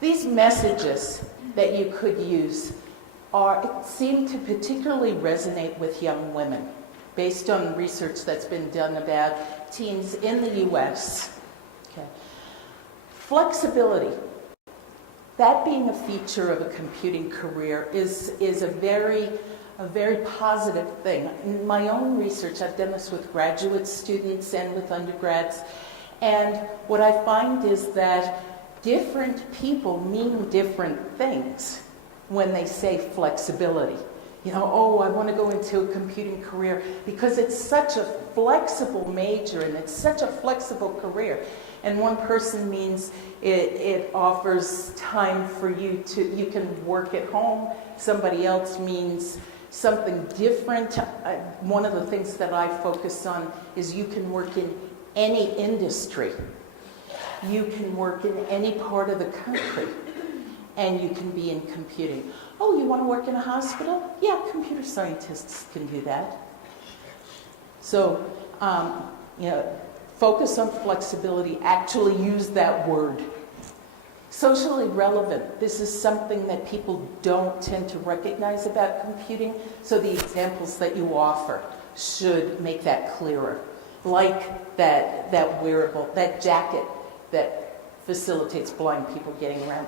These messages that you could use seem to particularly resonate with young women, based on research that's been done about teens in the U.S. Okay. Flexibility, that being a feature of a computing career, is a very positive thing. In my own research, I've done this with graduate students and with undergrads, and what I find is that different people mean different things when they say flexibility. You know, oh, I want to go into a computing career because it's such a flexible major and it's such a flexible career. And one person means it offers time for you can work at home. Somebody else means something different. One of the things that I focus on is you can work in any industry. You can work in any part of the country, and you can be in computing. Oh, you want to work in a hospital? Yeah, computer scientists can do that. So, focus on flexibility. Actually use that word. Socially relevant. This is something that people don't tend to recognize about computing, so the examples that you offer should make that clearer. Like that wearable, that jacket that facilitates blind people getting around.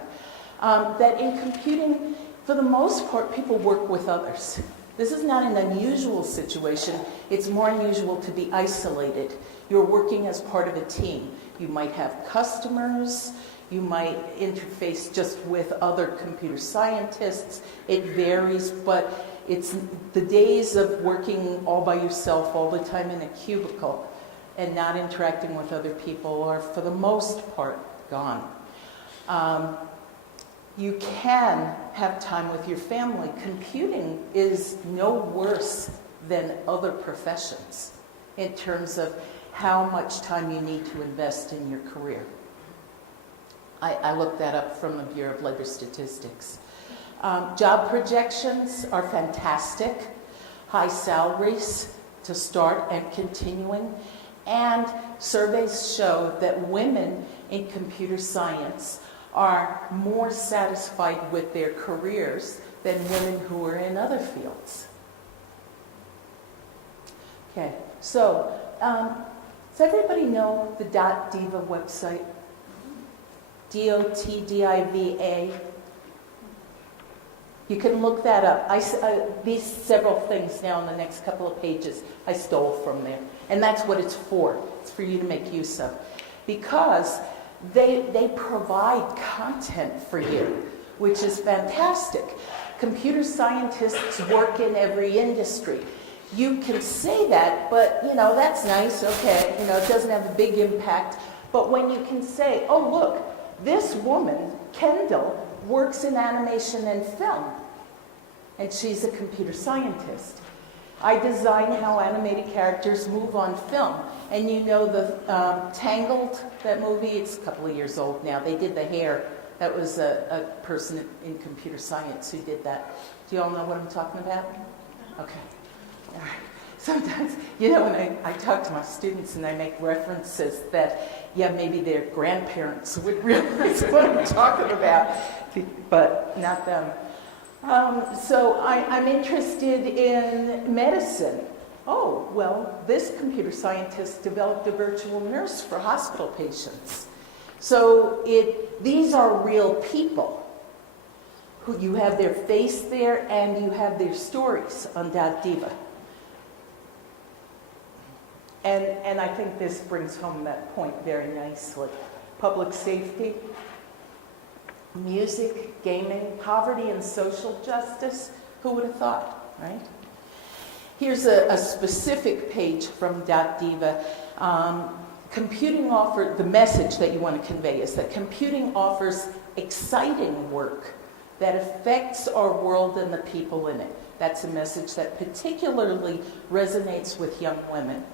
That in computing, for the most part, people work with others. This is not an unusual situation. It's more unusual to be isolated. You're working as part of a team. You might have customers. You might interface just with other computer scientists. It varies, but it's the days of working all by yourself all the time in a cubicle and not interacting with other people are, for the most part, gone. You can have time with your family. Computing is no worse than other professions in terms of how much time you need to invest in your career. I looked that up from the Bureau of Labor Statistics. Job projections are fantastic. High salaries to start and continuing. And surveys show that women in computer science are more satisfied with their careers than women who are in other fields. Okay, so does everybody know the .diva website? DOTDIVA. You can look that up. These several things now in the next couple of pages I stole from there. And that's what it's for. It's for you to make use of. Because they provide content for you, which is fantastic. Computer scientists work in every industry. You can say that, but that's nice, okay, it doesn't have a big impact. But when you can say, oh look, this woman, Kendall, works in animation and film, and she's a computer scientist. I design how animated characters move on film. And the Tangled, that movie, it's a couple of years old now. They did the hair. That was a person in computer science who did that. Do you all know what I'm talking about? Okay. All right. Sometimes, when I talk to my students and I make references that, maybe their grandparents would realize what I'm talking about, but not them. So I'm interested in medicine. Oh, well, this computer scientist developed a virtual nurse for hospital patients. So these are real people who you have their face there and you have their stories on .diva. And I think this brings home that point very nicely. Public safety, music, gaming, poverty and social justice. Who would have thought, right? Here's a specific page from .diva. The message that you want to convey is that computing offers exciting work that affects our world and the people in it. That's a message that particularly resonates with young women.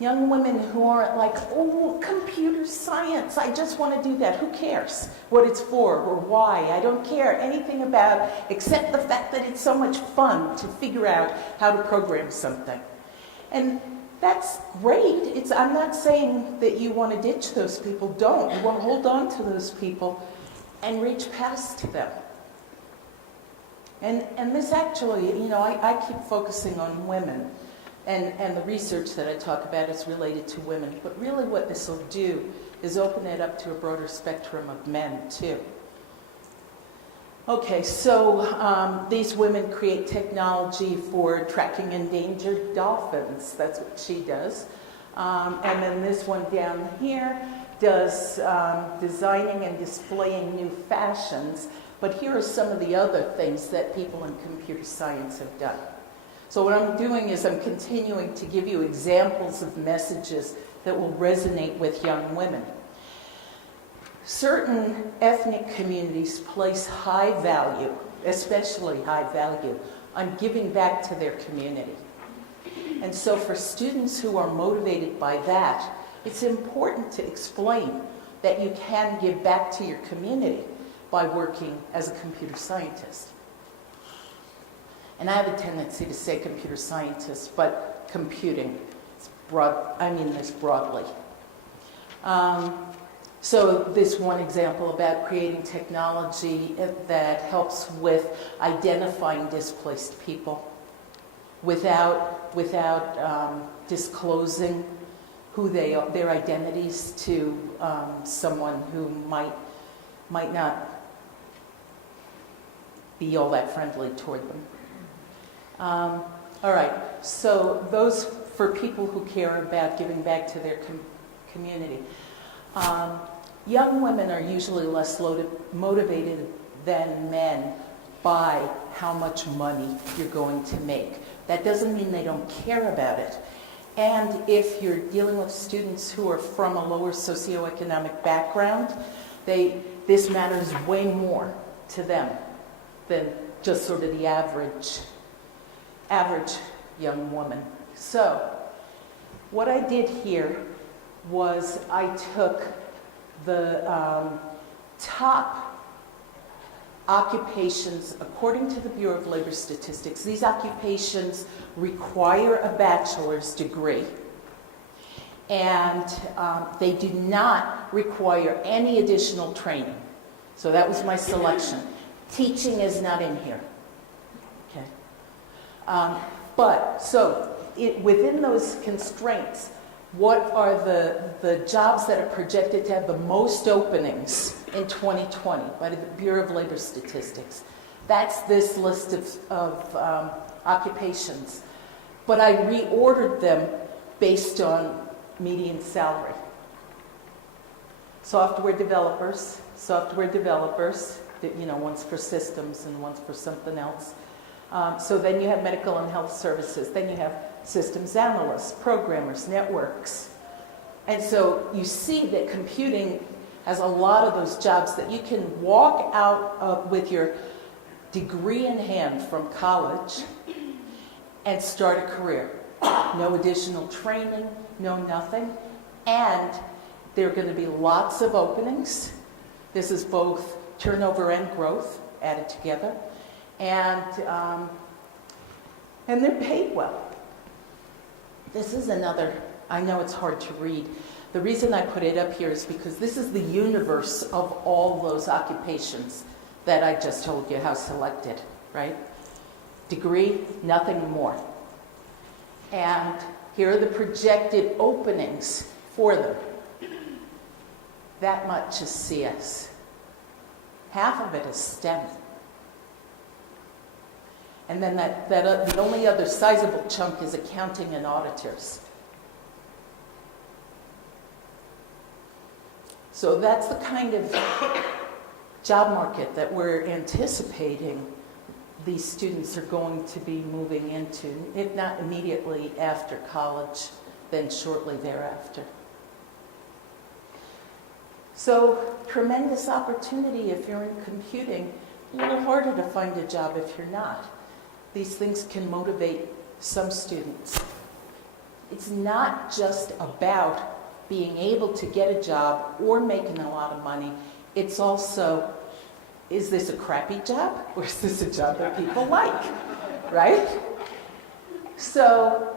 Young women who aren't like, oh, computer science, I just want to do that. Who cares what it's for or why? I don't care anything about it except the fact that it's so much fun to figure out how to program something. And that's great. I'm not saying that you want to ditch those people. Don't. You want to hold on to those people and reach past them. And this actually, I keep focusing on women. And the research that I talk about is related to women. But really what this will do is open it up to a broader spectrum of men, too. Okay, so these women create technology for tracking endangered dolphins. That's what she does. And then this one down here does designing and displaying new fashions. But here are some of the other things that people in computer science have done. So what I'm doing is I'm continuing to give you examples of messages that will resonate with young women. Certain ethnic communities place high value, especially high value, on giving back to their community. And so for students who are motivated by that, it's important to explain that you can give back to your community by working as a computer scientist. And I have a tendency to say computer scientist, but computing, it's broad, I mean this broadly. So this one example about creating technology that helps with identifying displaced people without disclosing who they are, their identities to someone who might not be all that friendly toward them. All right, so those for people who care about giving back to their community. Young women are usually less motivated than men by how much money you're going to make. That doesn't mean they don't care about it. And if you're dealing with students who are from a lower socioeconomic background, this matters way more to them than just sort of the average young woman. So what I did here was I took the top occupations according to the Bureau of Labor Statistics. These occupations require a bachelor's degree, and they do not require any additional training. So that was my selection. Teaching is not in here. Okay. Within those constraints, what are the jobs that are projected to have the most openings in 2020 by the Bureau of Labor Statistics? That's this list of occupations. But I reordered them based on median salary. Software developers, one's for systems and one's for something else. So then you have medical and health services. Then you have systems analysts, programmers, networks. And so you see that computing has a lot of those jobs that you can walk out with your degree in hand from college and start a career. No additional training, no nothing. And there are going to be lots of openings. This is both turnover and growth added together. And they're paid well. This is another, I know it's hard to read. The reason I put it up here is because this is the universe of all those occupations that I just told you how selected, right? Degree, nothing more. And here are the projected openings for them. That much is CS. Half of it is STEM. And then the only other sizable chunk is accounting and auditors. So that's the kind of job market that we're anticipating these students are going to be moving into, if not immediately after college, then shortly thereafter. So tremendous opportunity if you're in computing, a little harder to find a job if you're not. These things can motivate some students. It's not just about being able to get a job or making a lot of money. It's also, is this a crappy job or is this a job that people like, right? So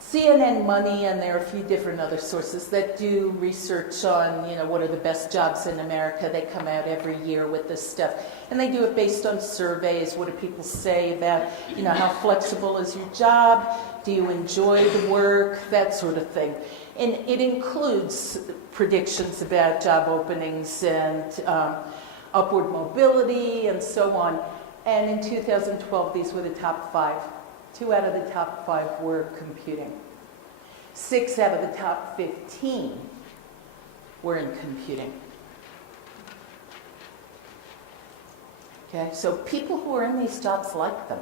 CNN Money, and there are a few different other sources that do research on, what are the best jobs in America. They come out every year with this stuff. And they do it based on surveys. What do people say about, how flexible is your job? Do you enjoy the work? That sort of thing. And it includes predictions about job openings and upward mobility and so on. And in 2012, these were the top 5. 2 out of the top 5 were computing. 6 out of the top 15 were in computing. Okay, so people who are in these jobs like them.